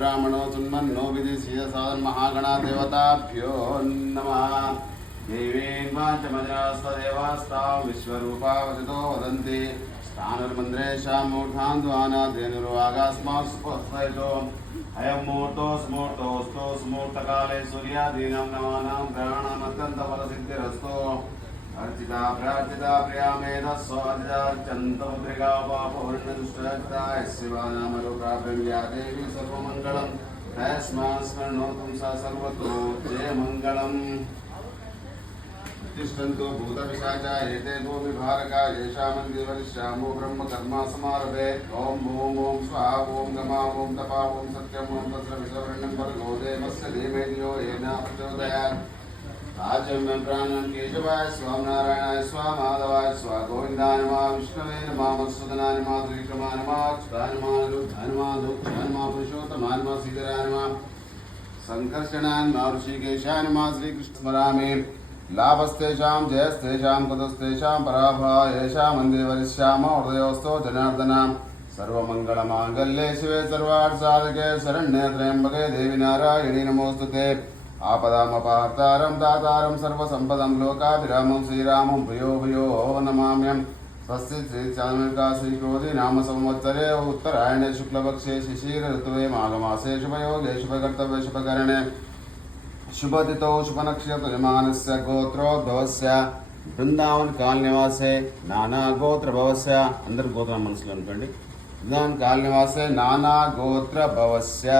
ब्राह्मणो सुन्मन्नो विदिशीय साधन महागणादेवताभ्यो नमः देवीन् वाचमजरास्तदेवास्तां विश्वरूपा वसितो वदन्ति स्थानुर्मन्त्रेषां मूर्धान्द्वानादेनुर्वागास्मात् सुपस्थयतो अयं मुहूर्तो स्मूर्तोऽस्तु स्मूर्तकाले सूर्यादीनां नवानां ग्रहाणाम् अत्यन्तफलसिद्धिरस्तु अर्चिता प्रार्थिता प्रियामेधस्वादितार्चन्तमुद्रिका पापवर्णदुष्टरक्ता शिवानामलोकाभ्यङ्ग्या देवी सर्वमङ्गलं तस्मात् स्मरणोतुं सा सर्वतो जय जयमङ्गलम् तिष्ठन्तु भूतपिशाचा एते भूमिभारका येषामन्दिवरिष्यामो ब्रह्मकर्मा समारभे ॐ ॐ ॐ स्वाहा ॐ गमा ॐ तपा ॐ सत्यम् ॐ तत्र विसवर्णं भर्गो देवस्य धीमेधियो येन प्रचोदयात्। राजं प्राणं केशवाय स्वां नारायणाय स्वा माधवाय स्वा गोविन्दाय नमः, विष्णवे नमः, मत्सुदनाय नमः, त्रिविक्रमाय नमः, अच्युताय नमः अनिरुद्धाय नमः दुःखाय नमः, पुरुषोत्तमाय नमः श्रीधराय नमः सङ्कर्षणाय नमः, ऋषिकेशाय नमः श्रीकृष्ण स्मरामि लाभस्तेषां, जयस्तेषां, कुतस्तेषां पराभवा येषां वंदे वरिष्याम हृदयोस्तो जनार्दन, सर्वमङ्गलमाङ्गल्ये शिवे सर्वार्थसाधके ఆపదామపార్తారం దాతారం సర్వ సంపదం లోకాభిరామం శ్రీరామం భయో భయో నమామ్యం స్వస్తి శ్రీ చంద్రికా శ్రీకోది నామ సంవత్సరే ఉత్తరాయణే శుక్లపక్షే శిశిర ఋతువే మాఘమాసే శుభయోగే శుభకర్తవ్య శుభకరణే. శుభతిథౌ శుభనక్షత్రయమానస్ గోత్రోద్భవస్య. బృందావన్ కాలనివాసే నానా గోత్ర భవస్య అందరి గోత్రం మనసులో అనుకోండి. బృందావన్ కాలనివాసే నానా గోత్ర భవస్య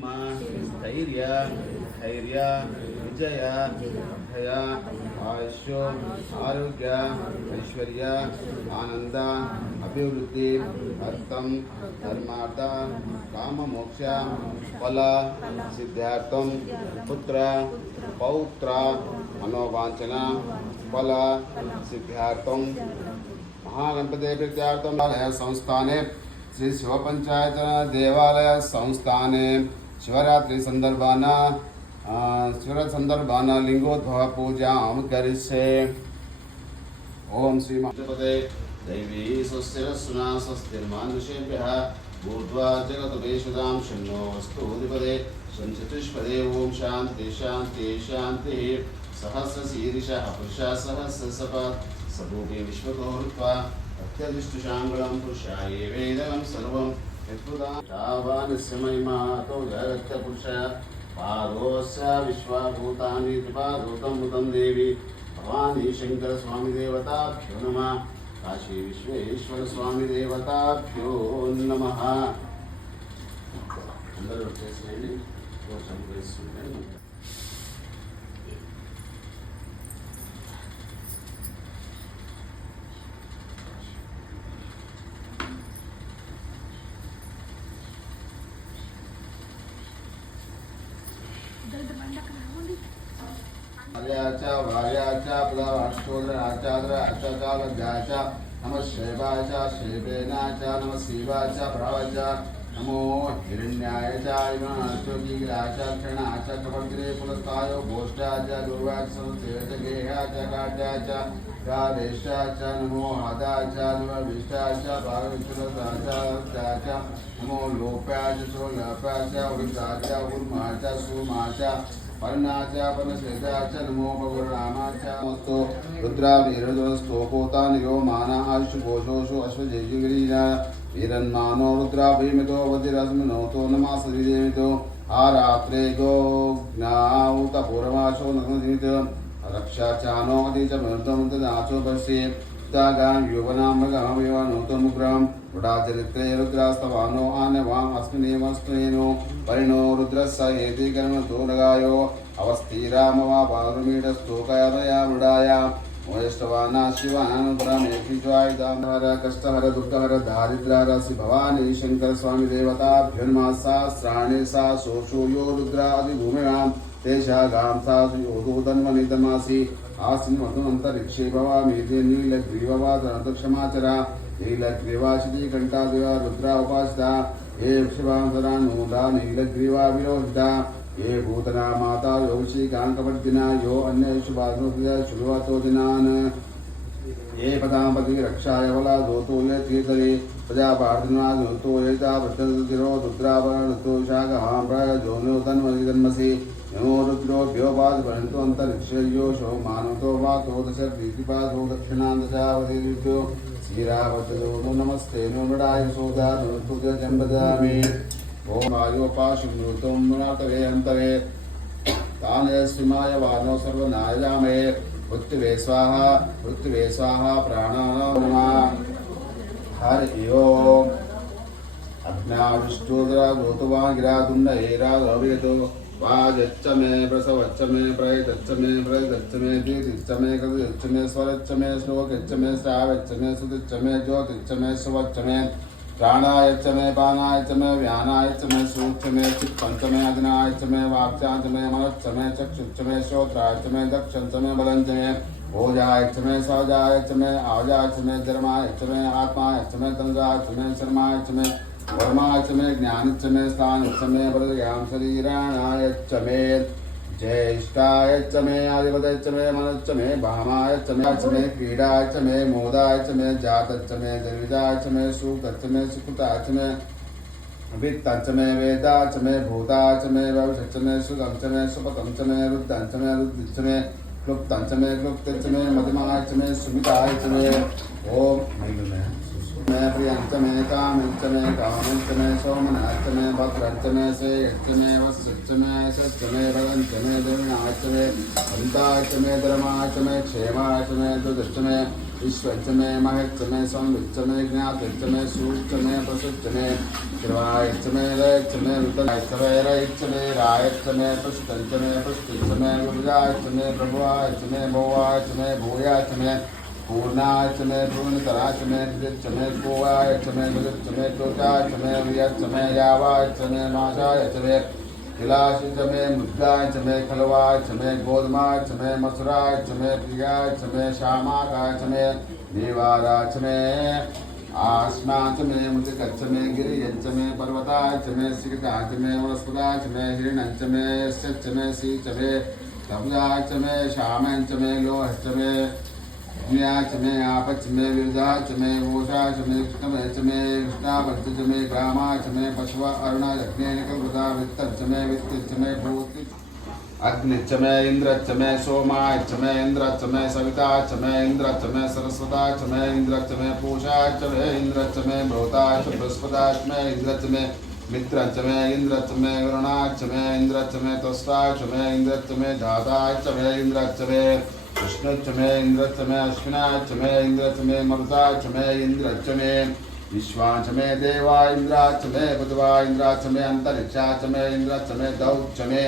स्थर्य धैर्य विजय अभय आयुष्यो आरोग्य ऐश्वर्य आनंद अभिवृद्धि अर्थ धर्म काम मोक्ष फल सिद्धार्थ पुत्र पौत्र मनोवांचना फल सिद्धार्थ महागणपते संस्थाने श्री शिवपंचायत देवालय संस्थाने शिवरात्रि संदर्भान शिवरात्रि संदर्भान लिंगोद्भव पूजां ओम श्री महागणपते दैवी स्वस्तिरस्सुना स्वस्तिर्मानुषेभ्यः, भूत्वा शन्नो हृत्वा अत्यदिष्टुशाङ्गलं पुरुषाय वेदनं सर्वं యశుదాభానిశమహిమాతో జగచ్చ పురుష పాదోస్య విశ్వభూతాన్ని కృపాదూతముతం దేవి. భవానీ శంకర స్వామి దేవతాభ్యో నమ. కాశీ విశ్వేశ్వర స్వామి దేవతాభ్యో నమ. అందరూ వచ్చేసేయండి. సంకరిస్తుంటే प्लवाष्टोदराचाद्र आचाचालध्याच नमः शैवाच शैवेनाच नमः शिवाच प्रवाच नमो क्षणाच कपग्रे पुलस्तायो गोष्ठाच गेहाच काट्याच गादेशाच नमो हदाच नमविष्टाच पारविष्णुताच नमो लोप्याच सोलप्याच वृद्धाच उर्माच सुमाच वर्णशेषाच नमो भगवरामाच नमस्तु रुद्रावीरजोस्तोपोतान् यो मानः आयुषघोषोषु अश्वजेजुगिरीजा वीरन्मानो रुद्राभीमितो वज्रस्मिनोतो नमासरिदेमितो आरात्रे गोज्ञाउत पूर्वाशो नगमदिमित रक्षाचानो अति च मृतमुदनाचो भस्ये तागां युवनामृगमविव नूतमुग्रं रुडाचरित्रे రుడాచరిత్రేరుగ్రాస్తవానో ఆన వాం అస్మినేమస్మినేను పరిణో రుద్రస్స ఏతీకరణ తూనగాయో అవస్థీరామవాపారుమీడస్తూకయాదయా మృడాయా మోయష్టవానా శివానందరామేభిజ్వాయుధామర కష్టహర దుఃఖహర దారిద్రారాశి భవానీ శంకర దేవతాభ్యున్మా సహస్రాణి సా శోషూయో రుద్రాది భూమినాం తేషాగాం సాధుయోధూతన్వనితమాసి ఆసిన్వతునంతరిక్షే భవామీతే నీలగ్రీవవాదనతక్షమాచర. नीलग्रीववादनतक्षमाचरा नीलग्रीवाशिति घण्टादिवा रुद्रा उपासिता ये शिवान्तरा नूदा नीलग्रीवा विरोहिता ये भूतना माता योषि काङ्कवर्तिना यो अन्येषु बाधोदय शुभवतो दिनान् ये पदापति रक्षाय बला दोतो ये तीर्थरे दशर्दीतिपादो दक्षिणान्दशावधिभ्यो श्रीरावतो శ్రీరామచంద్రుడు నమస్తే. నూనుడాయ సోదాను జన్మదామి ఓం వాయుపాశుతం నృణాతవే హంతవే. తానయస్విమాయ వానో సర్వనాయామే మృత్యువే స్వాహ మృత్యువే స్వాహ ప్రాణానో నమ. హరి ఓం. అజ్ఞా విష్ణుద్రా గోతువా గిరాదున్న ఏ రాఘవేదో वाजच्च मे प्रसवच्च मे प्रयतच्च मे प्रयतच्च मे दीतिच्च मे कृतिच्च मे स्वरच्च मे श्लोकच्च मे श्रावच्च मे सुतिच्च मे ज्योतिच्च मे सुवच्च मे प्राणायच्च मे पानायच्च मे व्यानायच्च मे सूक्ष मे चित्तञ्च मे अग्नायच्च मे वाक्चाञ्च मे मनश्च मे चक्षुश्च मे श्रोत्रायच्च मे दक्षञ्च मे बलञ्च मे ओजायच्च मे सौजायच्च मे आजायच्च मे धर्मायच्च मे आत्मायच्च मे तनुजायच्च मे शर्मायच्च मे वर्मायच्च मे ज्ञानच्च मे स्थानच्च मे वरदयां शरीराणायच्च मे ज्येष्ठायच्च मे आदिपतयच्च मे मनश्च मे भामायच्च मे च मे क्रीडायच्च मे मोदायच्च मे जातच्च मे निर्विदायच्च मे सुकृतच्च मे सुकृतायच्च मे वित्तञ्च मे वेदाच्च मे भूताच्च मे भविष्यच्च मे सुगं च मे सुपतं च मे रुद्धञ्च मे रुद्धिश्च मे क्लुप्तं च मे क्लुप्तिश्च मे मधिमाय च मे सुमिताय च मे ॐ मे प्रियञ्च मे कामिञ्च मे कामिञ्च मे सोमनाच्च मे भद्रञ्च मे श्रेयश्च मे वस्यच्च मे सच्च मे भगञ्च मे देवनाच्च मे अन्ताच्च मे धर्माच्च मे क्षेमाच्च मे दुदश्च मे विश्वच्च मे महच्च मे संविच्च मे ज्ञातिच्च मे सूच्च मे प्रसुच्च मे शिवायच्च मे रयच्च मे ऋतयच्च मे रयच्च मे रायच्च मे पुष्टञ्च मे पुष्टिच्च मे गुरुजायच्च मे प्रभुवायच्च मे भोवायच्च मे भूयाच्च मे पूर्णाच मे पूर्णतराच मे कृच मे कोवायच मे कृच मे टोचाच मे वियच मे यावाच मे माशायच मे किलाशिच मे मुद्गायच मे खलवाच मे गोधमाच मे मसुराच मे प्रियाच मे श्यामाकाच मे निवाराच मे आस्माच मे मृतिकच्च मे गिरियच्च मे पर्वताच मे सिकताच मे वनस्पताच मे हिरणञ्च मे यश्च मे सीच मे तब्जाच मे श्यामञ्च मे लोहश्च मे ज्ञाच मे आपच मे विरजाच मे वोषाच मे कृष्णमच मे कृष्णावच मे ग्रामाच मे पशव अरुणाजग्नेन कल्पता वित्तच मे वित्तिच मे भूति अग्निच मे इन्द्रच मे सोमाच मे इन्द्रच मे सविताच मे इन्द्रच मे सरस्वताच मे इन्द्रच मे पूषाच मे इन्द्रच मे भ्रोताच बृहस्पताच मे इन्द्रच मे मित्रच मे इन्द्रच मे वरुणाच मे इन्द्रच मे त्वष्टाच मे इन्द्रच मे धाताच मे इन्द्रच मे कृष्णच मे इन्द्रच मे अश्विनाच मे इन्द्रच मे मरुताच मे इन्द्रच मे विश्वाच मे देवा इन्द्राच मे बुधवा इन्द्राच मे अन्तरिक्षाच मे इन्द्रच मे दौच मे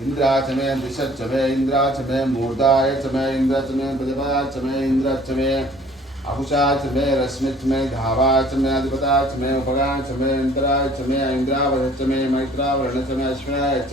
इन्द्राच मे दिशच मे इन्द्राच मे मूर्धायच मे इन्द्रच मे बुधवाच मे इन्द्रच मे अहुषाच मे रश्मिच मे धावाच मे अधिपताच मे उपगाच मे इन्द्राच मे इन्द्रावरच मे मैत्रावरणच मे अश्विनायच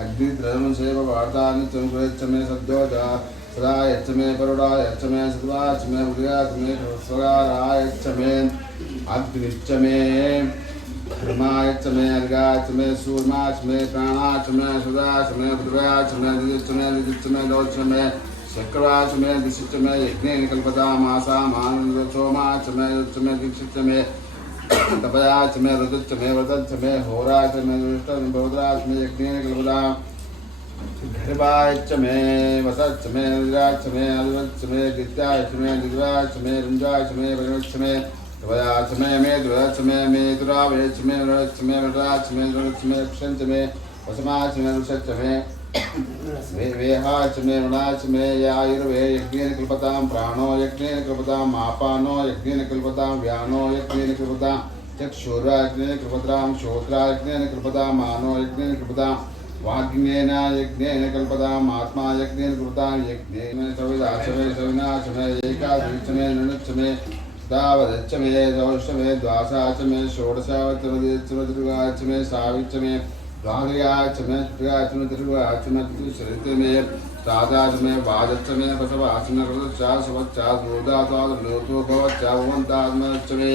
मे स्वराच मे उपराच मे शवाच मे द्रोणाकलशच्च मे मे पोदाच मे वार्तानि सद्योजा सद्वाच मे मृगाच मे स्वगारायच्च मे अग्निश्च मे धर्मायच्च मे अर्गाच मे सूर्माच मे प्राणाच मे सुदाच मे पृथ्व्याच मे दिदिच्च मे दिदिच्च मे दोच मे शक्रवाच मे दिशिच्च मे यज्ञेन कल्पता मासा मानसोमाच मे युच्च मे दीक्षिच्च मे तपयाच मे रुद्रच मे व्रतच मे होराच मे मे यज्ञेन कल्पता कृपायच मे वसच्च मे मे अद्वच्च मे दित्याच मे मे रुञ्जाच मे मे द्वयाच मे यायुर्वे यज्ञेन प्राणो यज्ञेन कल्पतां मापानो यज्ञेन कल्पतां व्यानो यज्ञेन कल्पतां चक्षुरा यज्ञेन कल्पतां श्रोत्रा यज्ञेन कल्पतां मानो यज्ञेन कल्पतां वाग्नेन यज्ञेन कल्पताम् आत्मा यज्ञेन कल्पतां यज्ञेन सविदाच मे सविनाच मे एकादश मे नृच मे अष्टावदच्च मे चौष्ट मे द्वासा च मे षोडशावच मे चतुर्गाच मे साविच मे द्वादयाच मे तृतीयाच मे त्रिर्वाच मे चतुश्रित मे सादाच मे वादच्च मे पशवाच मे कृतच्चा सवच्चा दूदातादृतो भवच्चा भवन्तात्मच्च मे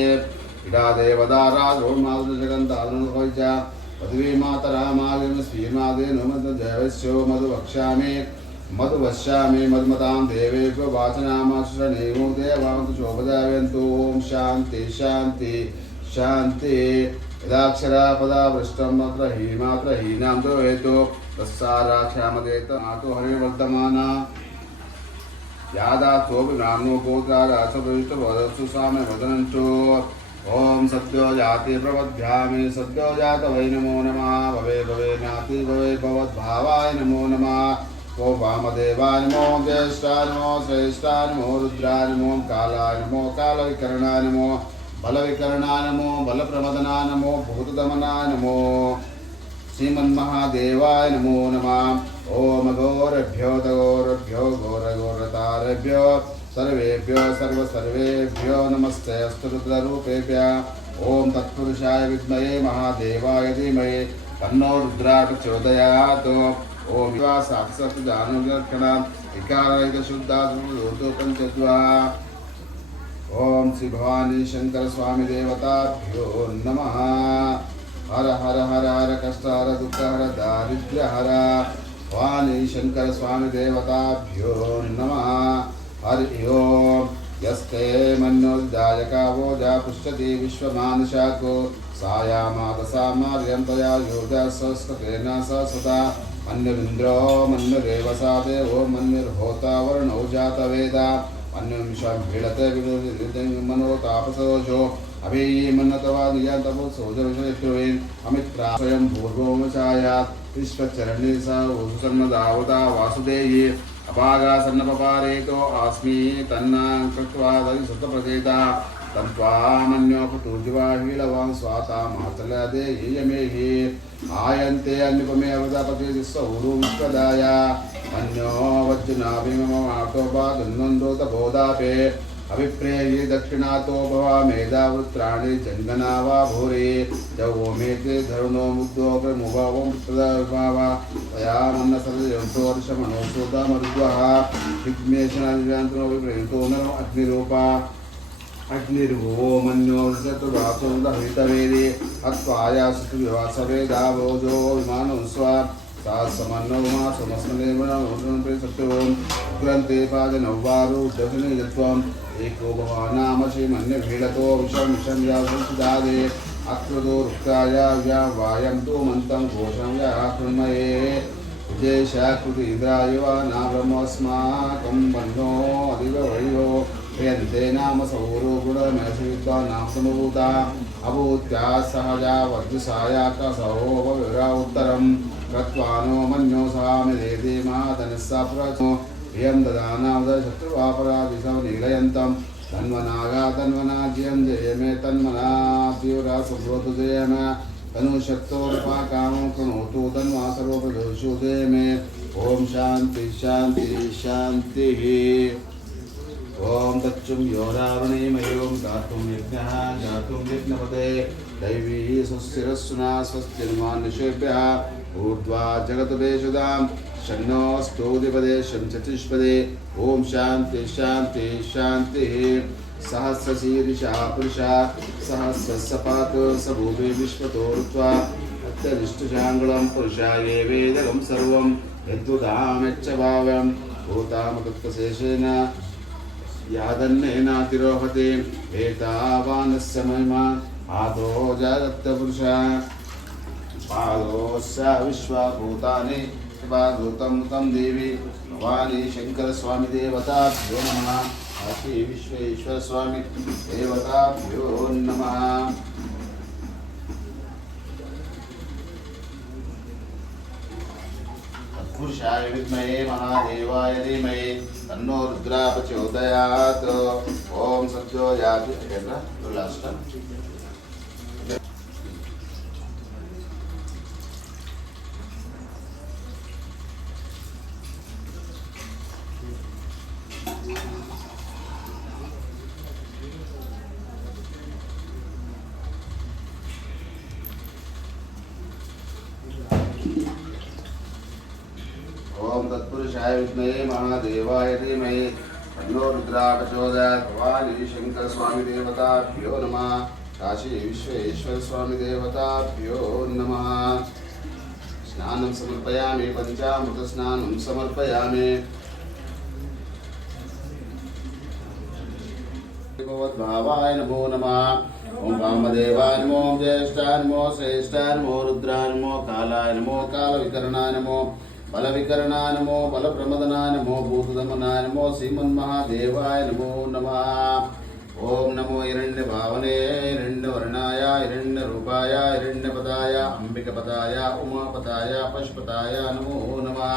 इडा देवदाराजोन्मादजगन्तादनुभविच पृथिवी मातरा मालिन श्रीमादेन मदजयस्यो मधुवक्ष्यामि मधुवश्यामि मधुमतां देवेभ्यो वाचनामाश्रणेमो देवान्तु शोभदायन्तु ॐ शान्ति शान्ति शान्ति। यदाक्षरा पदा पृष्ठं मात्र हीमात्र हीनां तु हेतु तस्साराख्यामदेत मातु हरिवर्धमाना यादात्वपि ब्राह्मणो गोत्रारासप्रविष्टवदत्सु सामे वदनञ्चो ॐ सद्यो जाति प्रबध्यामि सद्यो जात वै नमो नमः, भवे भवे ज्ञाति भवे भवद्भावाय नमो नमः। ॐ वामदेवाय नमो, ज्येष्ठाय नमो, श्रेष्ठाय नमो, रुद्राय नमो, कालाय नमो, कालविकरणाय नमो, बलविकरणाय नमो बलप्रमदनाय नमो, भूतदमनाय नमो। श्रीमन्महादेवाय नमो नमः। ॐ घोरभ्यो तघोरभ्यो घोरघोरतारेभ्यो सर्वेभ्यो सर्वसर्वेभ्यो नमस्ते। अस्तु रुद्ररूपेभ्यः ॐ तत्पुरुषाय विद्महे महादेवाय धीमहि। तन्नो रुद्राट चोदयात् ॐ साक्षात् जानव्यक्षणा विकारहितशुद्धासुदो पञ्चद्वा ॐ श्री भवानी शङ्कर स्वामी देवताभ्यो नमः। हर हर हर हर कष्ट हर दुःख हर दारिद्र्य हर। भवानी शङ्कर स्वामी देवताभ्यो नमः। हरि ओम् यस्ते मन्योदायकावोजा पृच्छति विश्वमानुषाको सायामादसामार्यं तया योजा संस्कृतेन स सदा मन्युरिन्द्रो मन्युरेवसा देवो मन्युर्होता वर्णौ जातवेदा मन्युमिषं भीडते मनोतापसोषो अभिमन्नतवा नियन्तपो सोजविषयत्रुवेन् अमित्रा स्वयं पूर्वोमचायात् विश्वचरणे स वसुसन्नदावता वासुदेये అపాగా సన్నపపారేతో ఆస్మి తన్న కృత్వా తది సుతప్రచేత తన్వామన్యోపతూర్జివాహీలవాన్ స్వాత మాతలదే ఏయమేహి ఆయంతే అన్యుపమేవదపతి సౌరు విశ్వదాయ అన్యో వజ్జునా భీమమాటోపాదున్నందోత బోధాపే. अभिप्रेयि दक्षिणातो भवा मेधावृत्राणि जङ्गना वा भूरि। जवोमेते धरुणो मुग्धोग्रमुभवं तदभाव तया मन्नसर्जन्तोर्षमणोसोदामरुद्वः विघ्नेशनादिव्यान्तनो विप्रयुतो नरो अग्निरूपा। अग्निर्भुवो मन्यो चतुरासोदहितवेदे हत्वायासु विवासवेदावोजो विमानं स्वा सा समन्नवमा समस्मनेवनं सत्यवं ग्रन्थे पादनव्वारो दशने यत्वम् एको भवानाम श्रीमन्यभीडतो विषं विषं यासुदादे अक्रतो रुक्ताय व्या वायं तु मन्तं घोषं या कृण्मये विजयशाकृतीन्द्राय वा नाब्रह्मस्माकं बन्धो अधिवयो यन्ते नाम सौरो गुणमयसुविद्वा नाम समभूता अभूत्या सहजा वज्रसाया कसहोपविरा उत्तरं कृत्वानो मन्यो सामिदेति मादनस्सा प्रचो धियं ददानावदशत्रुवापरादिशं नीलयन्तं तन्वनागा तन्वनाज्यं जय मे तन्मना तीव्रा सुब्रोतु जय मे तनुशक्तोरुपाकामं कृणोतु तन्वा सर्वप्रदोषु जय मे ॐ शान्ति शान्ति, शान्तिः। ॐ तच्चुं योरावणीमयों गातुं यज्ञः गातुं यज्ञपदे दैवी सुस्थिरस्सुना स्वस्तिर्मानुषेभ्यः ऊर्ध्वा जगतदेशुदां शन्नोऽस्तोदिपदे शं चतुष्पदे ॐ शान्ति शान्ति, शान्तिः। सहस्रशीर्षा पुरुषा, सहस्रसपातु स भूमि विश्वतोर्त्वा अत्यनिष्ठशाङ्गलं पुरुषाये वेदकं सर्वं। यद्वदामेच्च भाव्यं भूतामकृत्वशेषेण यादन्नेनातिरोहते एतावानस्य महिमा। आदो जगत्तपुरुषा पादोस्य विश्वभूतानि शिवाभूतं तं देवी भवानी शङ्करस्वामी देवताभ्यो नमः। काशी विश्वेश्वरस्वामी देवताभ्यो नमः। तत्पुरुषाय विद्महे महादेवाय धीमहि तन्नो रुद्रा प्रचोदयात् ॐ सद्यो याति लास्ट ॐ तत्पुरुषाय विद्महे महादेवाय धीमहि। तन्नो रुद्रा प्रचोदयात् भवानी शङ्करस्वामिदेवताभ्यो नमः। काशी विश्वेश्वरस्वामिदेवताभ्यो नमः। स्नानं समर्पयामि, पञ्चामृतस्नानं समर्पयामि। भगवद्भावाय नमो नमः। ॐ वामदेवाय नमो, ज्येष्ठाय नमो, श्रेष्ठाय नमो, रुद्राय नमो, कालाय नमो कालविकरणाय नमो। बलविकरणाय नमो बलप्रमदनाय नमो भूतदमनाय नमो श्रीमन्महादेवाय नमो नमः ॐ नमो हिरण्यभावने हिरण्यवर्णाय हिरण्यरूपाय हिरण्यपदाय अम्बिकपदाय उमापदाय पशुपताय नमो नमः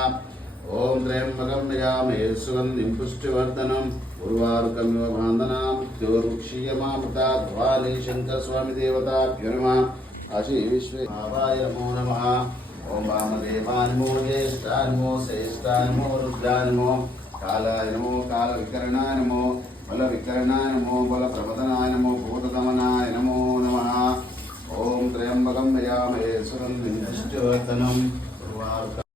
ॐ त्र्यम्बकं यजामहे सुगन्धिं पुष्टिवर्धनम् उर्वारुकमिव बान्धनां द्योरुक्षीयमामृता ध्वाली शङ्करस्वामिदेवताभ्यो नमः काशी विश्वेभावाय नमो नमः ॐ वामदेवाय नमो ज्येष्ठाय नमो श्रेष्ठाय नमो रुद्राय नमो कालाय नमो कालविकरणाय नमो बलविकरणाय नमो बलप्रमदनाय नमो भूतदमनाय नमो नमः ॐ त्र्यम्बकं यजामहे सुगन्धिं पुष्टिवर्धनम् उर्वारुकम् ॐ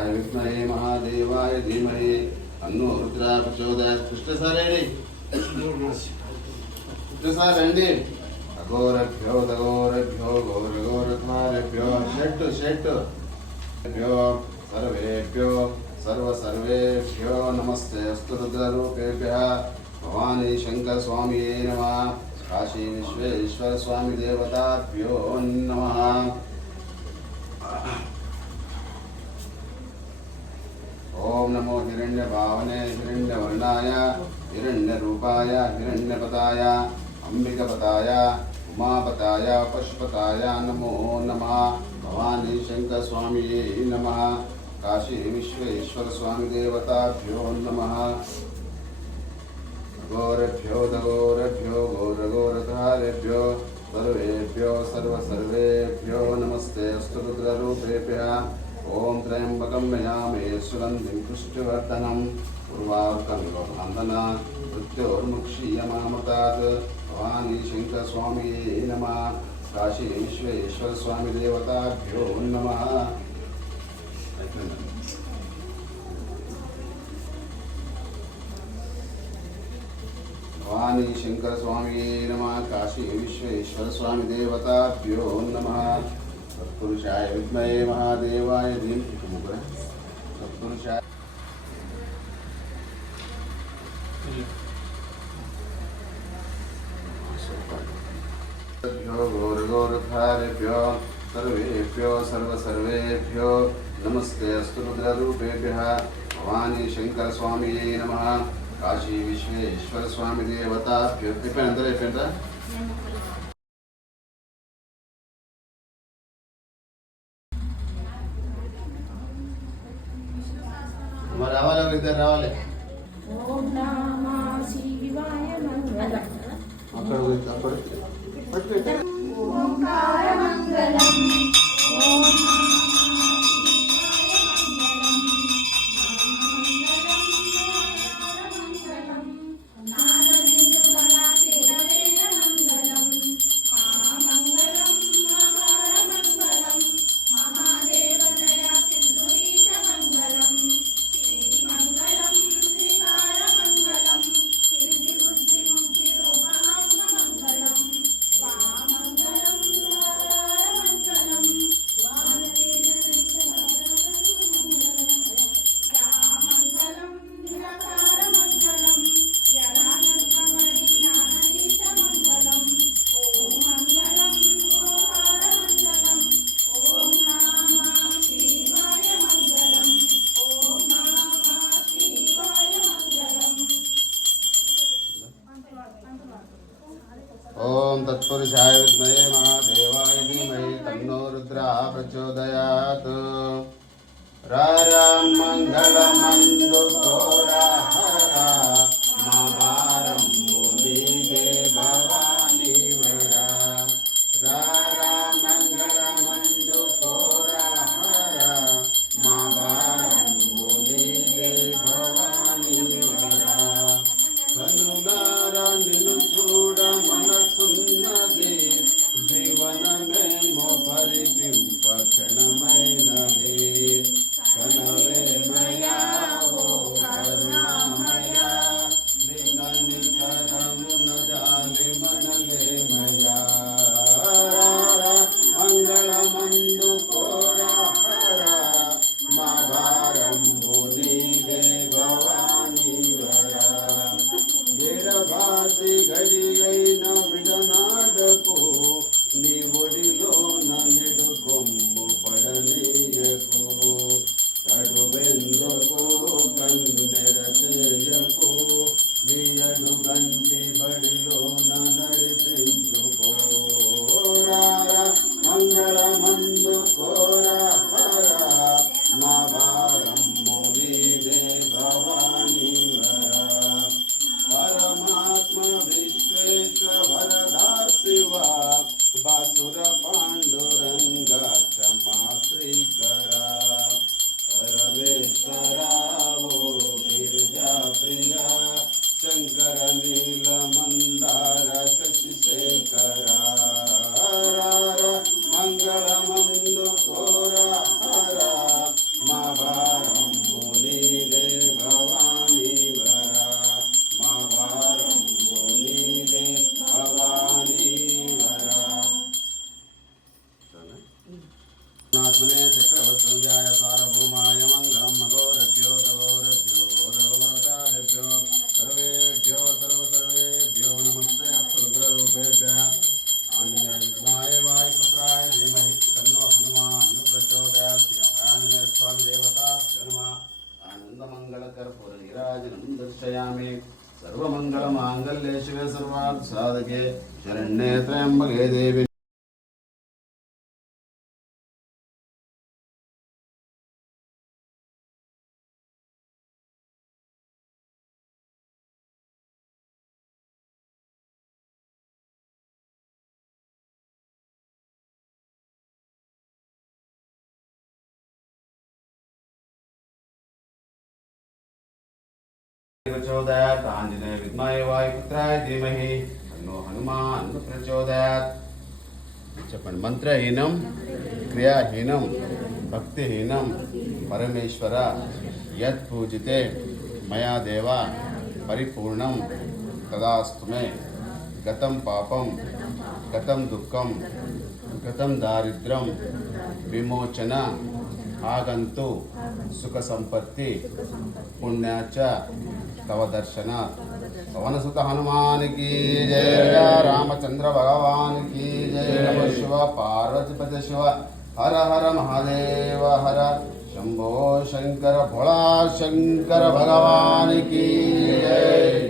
శివాయ విష్ణుయే మహాదేవాయ ధీమహే అన్నో రుద్రా ప్రచోదయ కృష్ణసారేడి కృష్ణసారండి అఘోరభ్యో దఘోరభ్యో ఘోర ఘోరధ్వారభ్యో షట్టు షట్టు భ్యో సర్వేభ్యో సర్వ సర్వేభ్యో నమస్తే అస్తు రుద్రరూపేభ్య భవానీ శంకర స్వామి నమ కాశీ విశ్వేశ్వర స్వామి దేవతాభ్యో నమ विश्वेश्वरस्वामिदेवताभ्यो नमः ॐ नमो हिरण्यभावने हिरण्यवर्णाय, हिरण्यरूपाय, हिरण्यपदाय, अम्बिकपदाय उमापताय पशुपताय नमो नमः। भवानी शङ्करस्वामिये नमः। काशी विश्वेश्वरस्वामिदेवताभ्यो नमः। घोरेभ्यो दघोरेभ्यो घोरघोरधारेभ्यो सर्वेभ्यो, सर्वसर्वेभ्यो, नमस्ते अस्तु रुद्ररूपेभ्यः ॐ त्र्यम्बकं यजामहे सुगन्धिं पुष्टिवर्धनम् उर्वारुकमिव बान्धना मृत्योर्मुक्षीयमामतात् भवानी शङ्करस्वामिये नमः काशी विश्वेश्वरस्वामिदेवताभ्यो नमः भवानी शङ्करस्वामिये नमः काशी विश्वेश्वरस्वामिदेवताभ्यो नमः सत्पुरुषाय विद्महे महादेवाय धीमहि सत्पुरुषाय गौरगौरभार्यभ्यो सर्वेभ्यो सर्वसर्वेभ्यो नमस्ते अस्तु रुद्ररूपेभ्यः भवानी नमः काशी विश्वेश्वरस्वामिदेवताभ्यो एप्पन महादेवाय धीमहि तन्नो रुद्रः प्रचोदयात्। रारां मङ्गलमन्दुकोराहरा मा पाण्डुरङ्गा क्षमा श्रीकरा परमेश्वरा वो प्रिया शङ्कर शशिशेखरा मंगलेश्वे सर्वार्थ साधके शरण्ये त्र्यंबके देवी దేవి ప్రచోదయాత్ ఆంజనేయ విద్మహే వాయుపుత్రాయ ధీమహి తన్నో హనుమాన్ ప్రచోదయాత్ చెప్పండి మంత్రహీనం క్రియాహీనం భక్తిహీనం పరమేశ్వర యత్ పూజితే మయా దేవ పరిపూర్ణం తదాస్తుమే గతం పాపం గతం దుఃఖం గతం దారిద్ర్యం విమోచన ఆగంతు సుఖ సంపత్తి పుణ్యాచ తవ దర్శన పవనసుత హనుమానికి జయ రామచంద్ర భగవానికి జయ శివ పార్వతిపతి శివ హర హర మహాదేవ హర శంభో శంకర భోళా శంకర భగవానికి జయ